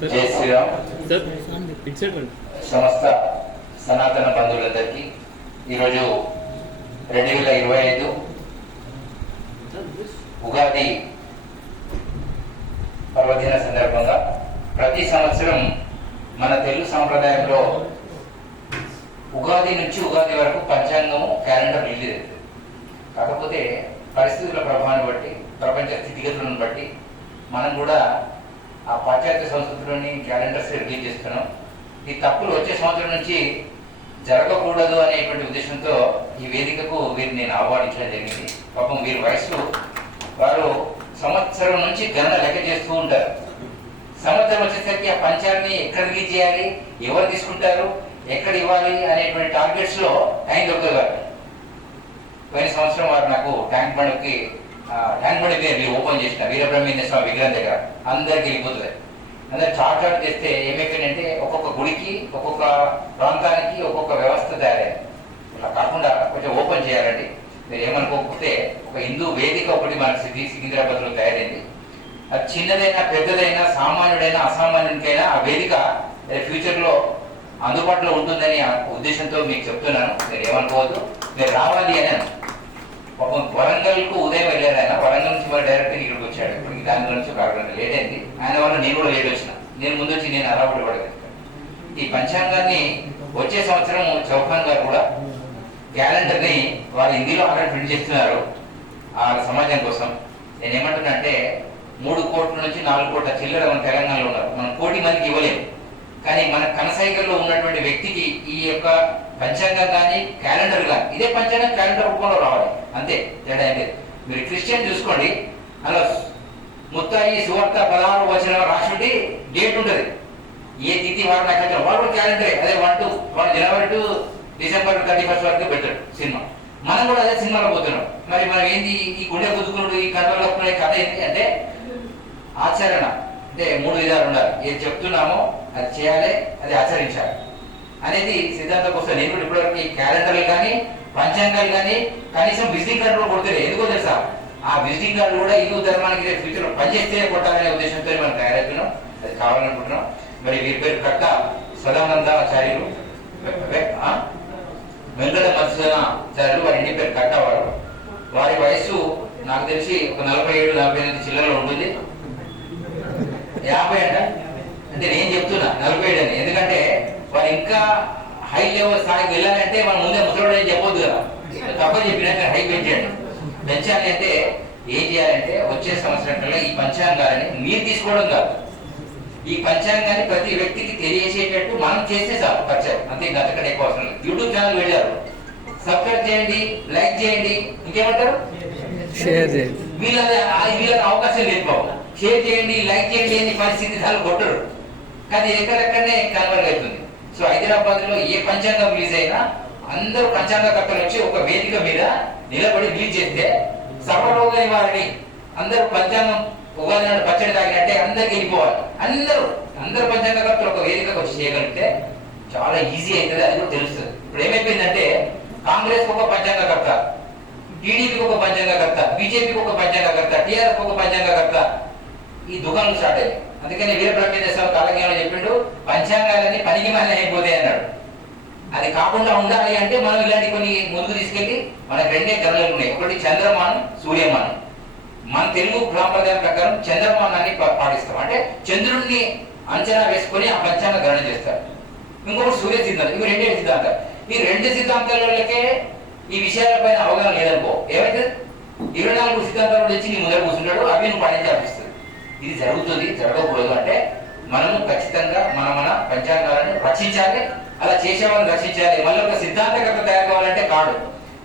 జై శ్రీరామ్. సమస్త సనాతన బంధువులందరికీ ఈరోజు 2025 ఉగాది పర్వదిన సందర్భంగా ప్రతి సంవత్సరం మన తెలుగు సాంప్రదాయంలో ఉగాది నుంచి ఉగాది వరకు పంచాంగము క్యాలెండర్ రిలీజ్ అవుతుంది. కాకపోతే పరిస్థితుల ప్రభావాన్ని బట్టి, ప్రపంచ స్థితిగతులను బట్టి మనం కూడా ఆ పాశ్చాత్య సంస్కృతిలోని క్యాలెండర్స్ రిలీజ్ చేస్తున్నాం. ఈ తప్పులు వచ్చే సంవత్సరం నుంచి జరగకూడదు అనేటువంటి ఉద్దేశంతో ఈ వేదికకు వీరిని నేను ఆహ్వానించడం జరిగింది. పాపం వీరి వయసు వారు సంవత్సరం నుంచి గణన లెక్క చేస్తూ ఉంటారు. సంవత్సరం వచ్చేసరికి ఆ పంచాన్ని ఎక్కడ రిలీజ్ చేయాలి, ఎవరు తీసుకుంటారు, ఎక్కడ ఇవ్వాలి అనేటువంటి టార్గెట్స్ లో టైం దొరకదు. పోయిన సంవత్సరం వారు నాకు ట్యాంక్ బండ్కి ఓపెన్ చేసిన వీరబ్రహ్మేంద్ర స్వామి విగ్రహం దగ్గర అందరికి వెళ్ళిపోతుంది. అందరు చార్ట్ చేస్తే ఏమైపోయిందంటే ఒక్కొక్క గుడికి, ఒక్కొక్క ప్రాంతానికి ఒక్కొక్క వ్యవస్థ తయారైంది. ఇలా కాకుండా కొంచెం ఓపెన్ చేయాలండి. మీరు ఏమనుకోకపోతే ఒక హిందూ వేదిక ఒకటి మన సికింద్రాబాద్ లో తయారైంది. అది చిన్నదైనా పెద్దదైనా, సామాన్యుడైనా అసామాన్యుడికైనా ఆ వేదిక ఫ్యూచర్ లో అందుబాటులో ఉంటుందని ఉద్దేశంతో మీకు చెప్తున్నాను. మీరు ఏమనుకోవద్దు, మీరు రావాలి అని. పాపం వరంగల్ కు ఉదయం వెళ్ళారు ఆయన. వరంగల్ నుంచి మరి డైరెక్ట్ ఇక్కడికి వచ్చాడు. ఇప్పుడు దాని గురించి ఒక అరగంట లేట్ అయింది. ఆయన వల్ల నేను కూడా లేట్ వచ్చిన. నేను ముందు వచ్చి నేను అలవాటు పడగలుగుతాను. ఈ పంచాంగాన్ని వచ్చే సంవత్సరం చౌహాన్ గారు కూడా క్యాలెండర్ ని వాళ్ళు హిందీలో ఆల్రెడీ ప్రింట్ చేస్తున్నారు ఆ సమాజం కోసం. నేను ఏమంటున్నా అంటే 3 కోట్ల నుంచి 4 కోట్ల చిల్లర మన తెలంగాణలో ఉన్నారు. మనం 1 కోటి మందికి ఇవ్వలేము. కానీ మన కనసైకల్లో ఉన్నటువంటి వ్యక్తికి ఈ యొక్క పంచాంగం కానీ క్యాలెండర్ కానీ ఇదే పంచాంగం క్యాలెండర్ రూపంలో రావాలి. అంతే, తేడా ఏంటి. మీరు క్రిస్టియన్ చూసుకోండి, అలా ముత్తాయి సువార్త 16 వచనం రాసి డేట్ ఉంటుంది. ఏ తిథి వారు నక్షత్రం వాడు కూడా క్యాలెండరే. అదే 1 to 1 జనవరి టు డిసెంబర్ 31 వరకు పెడతాడు సినిమా. మనం కూడా అదే సినిమాలో పోతున్నాం. మరి మనం ఏంది ఈ గుండె గుద్దుకున్నాడు, ఈ కథలో కథ ఏంటి అంటే ఆచరణ. అంటే 3 విధాలు ఉండాలి. ఏది చెప్తున్నామో అది చేయాలి, అది ఆచరించాలి అనేది సిద్ధాంతం కోసం. నేను కూడా ఇప్పటివరకు ఈ క్యాలెండర్లు కానీ పంచాంగాలు కానీ కనీసం విజిటింగ్ కార్డు కూడా కొడతారు. ఎందుకో తెలుసా, ఆ విజిటింగ్ కార్డు కూడా హిందూ ధర్మానికి ఫ్యూచర్ లో పనిచేస్తే కొట్టాలనే ఉద్దేశంతో మనం తయారవుతున్నాం. అది కావాలనుకుంటున్నాం. మరి వీరి పేరు కట్ట సదానందాచార్యులు, వెంకట మత్స్యాచార్యులు. వారి ఇంటి పేరు కట్టవారు. వారి వయస్సు నాకు తెలిసి ఒక 47-48 చిల్లరలో ఉంటుంది. 50 అంట. అంటే నేను చెప్తున్నా 47 అని. ఎందుకంటే వారు ఇంకా హై లెవెల్ స్థాయికి వెళ్ళాలంటే మనం ముందే ముసలోడు అని చెప్పొద్దు కదా. తప్ప చెప్పినాక హై పెంచండి. పెంచాలి అంటే ఏం చేయాలంటే వచ్చే సంవత్సరం కల్లా ఈ పంచాంగాలని మీరు తీసుకోవడం కాదు, ఈ పంచాంగాన్ని ప్రతి వ్యక్తికి తెలియజేసేటట్టు మనం చేస్తే చాలు. ఖర్చు అంతే, అంతకంటే ఎక్కువ అవసరం లేదు. యూట్యూబ్ ఛానల్ వెళ్ళారు, సబ్స్క్రైబ్ చేయండి, లైక్ చేయండి, ఇంకేమంటారు, షేర్ చేయండి. వీళ్ళకి అవకాశం లేదు. షేర్ చేయండి, లైక్ చేయండి అని పరిస్థితి చాలు కొట్టరు. కానీ ఎక్కడెక్కడనే కన్వర్ట్ అవుతుంది. సో హైదరాబాద్ లో ఏ పంచాంగం రిలీజ్ అయినా అందరూ పంచాంగకర్తలు వచ్చి ఒక వేదిక మీద నిలబడి రిలీజ్ చేస్తే సర్వరోగ నివారణి. అందరూ పంచాంగం ఉగాది నాడు పచ్చడి తాగినట్టే అందరికి వెళ్ళిపోవాలి. అందరూ పంచాంగకర్తలు ఒక వేదికకు వచ్చి చేయగలిగితే చాలా ఈజీ అవుతుంది. అది కూడా తెలుస్తుంది. ఇప్పుడు ఏమైపోయిందంటే కాంగ్రెస్ ఒక పంచాంగకర్త, టీడీపీకి ఒక పంచాంగకర్త, బీజేపీకి ఒక పంచాంగకర్త, టీఆర్ఎస్ ఒక పంచాంగకర్త, ఈ దుకాణాలు స్టార్ట్ అయ్యాయి. అందుకని వీరబ్రహ్మేంద్ర స్వామి కాలజ్ఞానంలో చెప్పిండు, పంచాంగాలని పనికి మాలిన అయిపోతాయి అన్నాడు. అది కాకుండా ఉండాలి అంటే మనం ఇలాంటి కొన్ని ముందుకు తీసుకెళ్లి మనకు 2 గణనలు ఉన్నాయి. ఒకటి చంద్రమానం, సూర్యమానం. మన తెలుగు సాంప్రదాయం ప్రకారం చంద్రమానాన్ని పాటిస్తాం. అంటే చంద్రుడిని అంచనా వేసుకొని ఆ పంచాంగ గణన చేస్తారు. ఇంకొకటి సూర్య సిద్ధాంతం. ఇవి 2 సిద్ధాంతాలు. ఈ 2 సిద్ధాంతాలకే ఈ విషయాలపైన అవగాహన లేదనుకో ఏమైతే 24 సిద్ధాంతాలు తెచ్చి నీ ముందర కూర్చుంటాడు, అవి నువ్వు పాటించాల్సిస్తుంది. ఇది జరుగుతుంది. జరగకూడదు అంటే మనము ఖచ్చితంగా మన పంచాంగాలను రక్షించాలి. అలా చేసేవాళ్ళని రక్షించాలి. మళ్ళీ ఒక సిద్ధాంతకర్త తయారు కావాలంటే కాదు,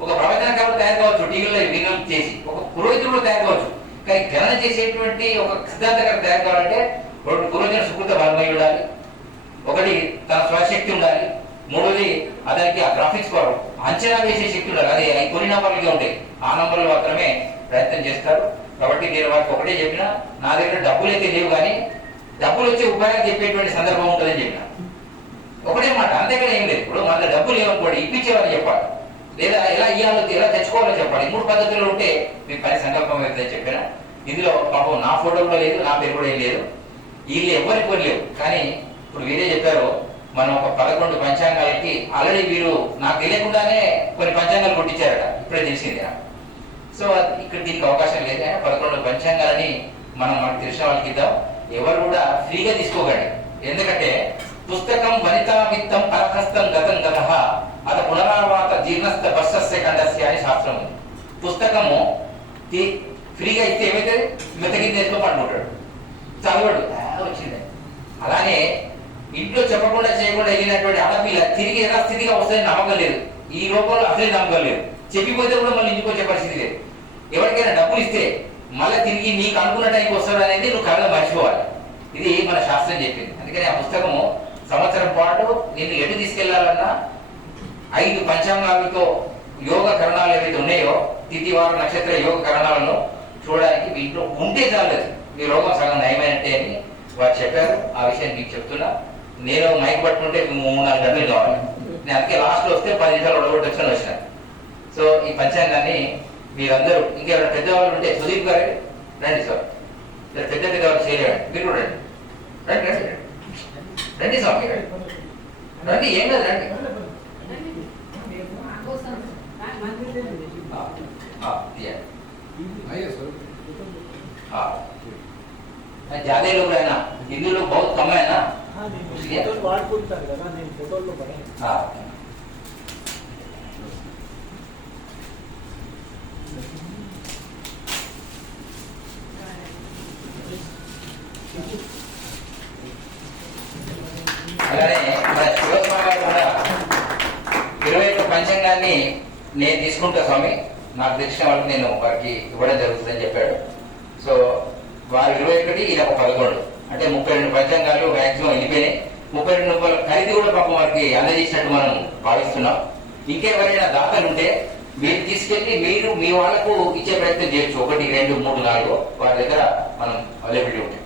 ఒక ప్రవచనకర్త తయారు కావచ్చు, టీవీలో వినం చేసి, ఒక పురోహితుడు తయారు కావచ్చు. కానీ గణన చేసేటువంటి ఒక సిద్ధాంతకర్త తయారు కావాలంటే 2 పురోహితుల సుకృత బలమై ఉండాలి, ఒకటి తన స్వశక్తి ఉండాలి, 3వది అతనికి ఆ గ్రాఫిక్స్ పవర్, అంచనా వేసే శక్తి ఉండాలి. అది కొన్ని నంబర్లుగా ఉంటాయి, ఆ నంబర్లు మాత్రమే ప్రయత్నం చేస్తారు. కాబట్టి నేను వారికి ఒకటే చెప్పిన, నా దగ్గర డబ్బులు అయితే లేవు కానీ డబ్బులు వచ్చే ఉపాయం చెప్పేటువంటి సందర్భం ఉంటుందని చెప్పిన. ఒకటే మాట, అంతేకానే ఏం లేదు. ఇప్పుడు మన డబ్బులు ఏమనుకోండి, ఇప్పించేవాళ్ళు చెప్పాలి, లేదా ఎలా ఇవ్వాలో ఎలా తెచ్చుకోవాలో చెప్పాలి. 3 పద్ధతుల్లో ఉంటే మీ పని సంకల్పం అవుతుందని చెప్పిన. ఇందులో పాపం నా ఫోటో కూడా లేదు, నా పేరు కూడా ఏం లేదు. వీళ్ళు ఎవరికి కొనలేవు. కానీ ఇప్పుడు వీరే చెప్పారు, మనం ఒక 11 పంచాంగాలకి ఆల్రెడీ వీరు నాకు తెలియకుండానే కొన్ని పంచాంగాలు కొట్టించారట, ఇప్పుడే తెలిసింది నాకు. సో ఇక్కడ దీనికి అవకాశం లేదు. 11 పంచాంగాలని మనకు తెలిసిన వాళ్ళకి ఇద్దాం. ఎవరు కూడా ఫ్రీగా తీసుకోకండి. ఎందుకంటే పుస్తకం వనితా విత్తం పరహస్తం గతం గత అత పునరావాత జీర్ణస్థ బస్సస్య కండస్య అని శాస్త్రం ఉంది. పుస్తకము ఫ్రీగా ఇస్తే ఏమైతే మెతకింది వేసుకో పడుకుంటాడు, చదవడు, వచ్చింది. అలానే ఇంట్లో చెప్పకుండా చేయకుండా వెళ్ళినటువంటి ఆడపిల్ల తిరిగి యథాస్థితిగా వస్తుందని నమ్మకం లేదు. ఈ రూపంలో అసలే నమ్మకం లేదు. చెప్పిపోతే కూడా మళ్ళీ ఇంటికి వచ్చే పరిస్థితి లేదు. ఎవరికైనా డబ్బులు ఇస్తే మళ్ళీ తిరిగి నీకు అనుకున్న టైంకి వస్తాడు అనేది నువ్వు కళ్ళ మర్చిపోవాలి. ఇది మన శాస్త్రం చెప్పింది. అందుకని ఆ పుస్తకము సంవత్సరం పాటు నేను ఎటు తీసుకెళ్లాలన్నా 5 పంచాంగాలతో యోగ కరణాలు ఏవైతే ఉన్నాయో తిథి వార నక్షత్ర యోగ కరణాలను చూడడానికి మీ ఇంట్లో ఉంటే చాలేదు, మీ రోగం సగం నయమైనట్టే అని వారు చెప్పారు. ఆ విషయం మీకు చెప్తున్నా. నేను మైక్ పట్టుకుంటే 3-4 గంటలు కావాలి. నేను అందుకే లాస్ట్ లో వస్తే 10 నిమిషాలు ఒడగొట్టి వచ్చిన. సో ఈ పంచాంగాన్ని మీరందరూ ఇంకెవరైనా పెద్దవాళ్ళు ఉంటే సుదీప్ గారు రండి సార్, పెద్ద పెద్దవాళ్ళు చేయలేండి, మీరు కూడా రండి రండి రండి రండి స్వామి రండి, ఏం లేదు రండి. ज्यादा लोग है ना, हिंदू लोग बहुत कम है ना, हाँ అలానే మన శివస్వామి గారు కూడా 21 పంచాంగాన్ని నేను తీసుకుంటా స్వామి, నాకు తెలిసిన వాళ్ళకి నేను వారికి ఇవ్వడం జరుగుతుందని చెప్పాడు. సో వారు 21, ఈయన ఒక 11, అంటే 32 పంచాంగాలు మాక్సిమం వెళ్ళిపోయినాయి. 32 రూపాయల ఖరీదు కూడా పాపం వారికి అందజేసినట్టు మనం భావిస్తున్నాం. ఇంకెవరైనా దాతలు ఉంటే మీరు తీసుకెళ్లి మీరు మీ వాళ్లకు ఇచ్చే ప్రయత్నం చేయొచ్చు. 1, 2, 3, 4 వారి దగ్గర మనం అవైలబిలిటీ ఉంటాయి.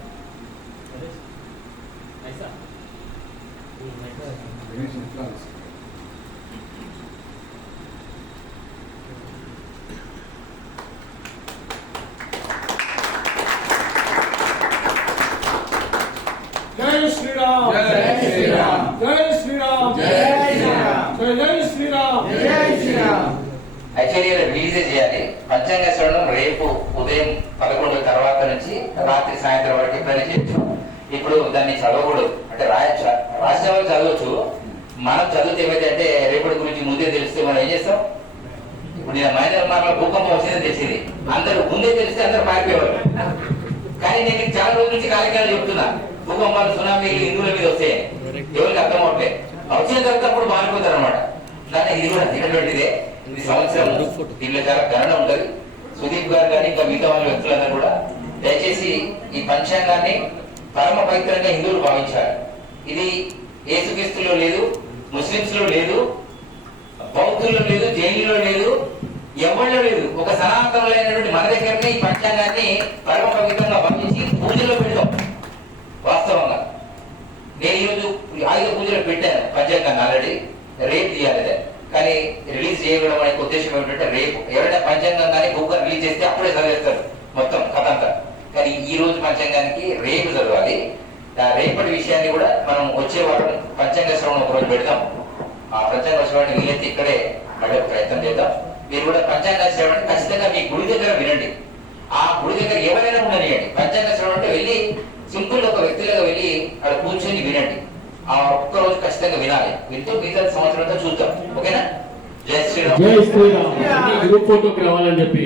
जय श्री राम, जय श्री राम, जय श्री राम, जय श्री राम, जय श्री राम, जय श्री राम. యాక్చువల్లీ రిలీజ్ చేయాలి. పంచాంగ శ్రవణం రేపు ఉదయం 11 తర్వాత నుంచి రాత్రి సాయంత్రం వరకు ఎప్పుడైనా చేయొచ్చు. ఇప్పుడు దాన్ని చదవకూడదు, అంటే రాసిన వాళ్ళు చదవచ్చు. మనం చదివితే ఏమైతే అంటే రేపటి గురించి ముందే తెలిస్తే మనం ఏం చేస్తాం. ఇప్పుడు నేను మైనర్లో భూకంపం వచ్చిందని తెలిసింది, అందరూ ముందే తెలిస్తే అందరూ పారిపోయేవాళ్ళు. కానీ నేను చాలా రోజుల నుంచి కార్యక్రమాలు చెప్తున్నా, భూకంపాలు సునామీలు హిందువుల మీద వస్తే ఎవరికి అర్థం అవట్లేదు. వచ్చిన తర్వాత అప్పుడు మారిపోతారు అనమాట. కానీ ఇది కూడా తినటువంటిదే. ఇది సంవత్సరం దీనిలో చాలా గణన ఉంటది. సుదీప్ గారు కానీ ఇంకా మిగతా వాళ్ళ వ్యక్తులందరూ కూడా దయచేసి ఈ పంచాంగాన్ని పరమ పవిత్రంగా హిందువులు భావించాలి. ఇది యేసుక్రీస్తులో లేదు, ముస్లింస్ లో లేదు, బౌద్ధుల్లో లేదు, జైన్లో లేదు, ఎవరిలో లేదు. ఒక సనాతనులైనటువంటి మన దగ్గరనే ఈ పంచాంగాన్ని పరమ పవిత్రంగా భావించి పూజలో పెడతాం. వాస్తవంగా నేను ఈరోజు ఆయుధ పూజలో పెట్టాను పంచాంగాన్ని, ఆల్రెడీ రేపు తీయాలి. కానీ రిలీజ్ చేయడం అనే ఉద్దేశం ఏమిటంటే రేపు ఎవరైనా పంచాంగం కానీ బుక్ రిలీజ్ చేస్తే అప్పుడే చదివేస్తారు మొత్తం కథ అంతా. కానీ ఈ రోజు పంచాంగానికి రేపు చదవాలి. రేపటి విషయాన్ని కూడా మనం వచ్చే వారం పంచాంగ శ్రవణం ఒక రోజు పెడతాం. ఆ పంచాంగ శ్రవణాన్ని వీలైతే ఇక్కడే పడే ప్రయత్నం చేద్దాం. మీరు కూడా పంచాంగ శ్రవణం ఖచ్చితంగా మీ గుడి దగ్గర వినండి. ఆ గుడి దగ్గర ఎవరైనా ఉండనియండి. పంచాంగ శ్రవణం అంటే వెళ్ళి సింపుల్ ఒక వ్యక్తిలాగా వెళ్ళి అక్కడ కూర్చొని వినండి. ఆ ఒక్క రోజు ఖచ్చితంగా వినాలి. వింటూ మిగతా సంవత్సరంతో చూద్దాం. ఓకేనా? జై శ్రీరామ్. జై శ్రీరామ్. గ్రూప్ ఫోటోకి రావాలని చెప్పి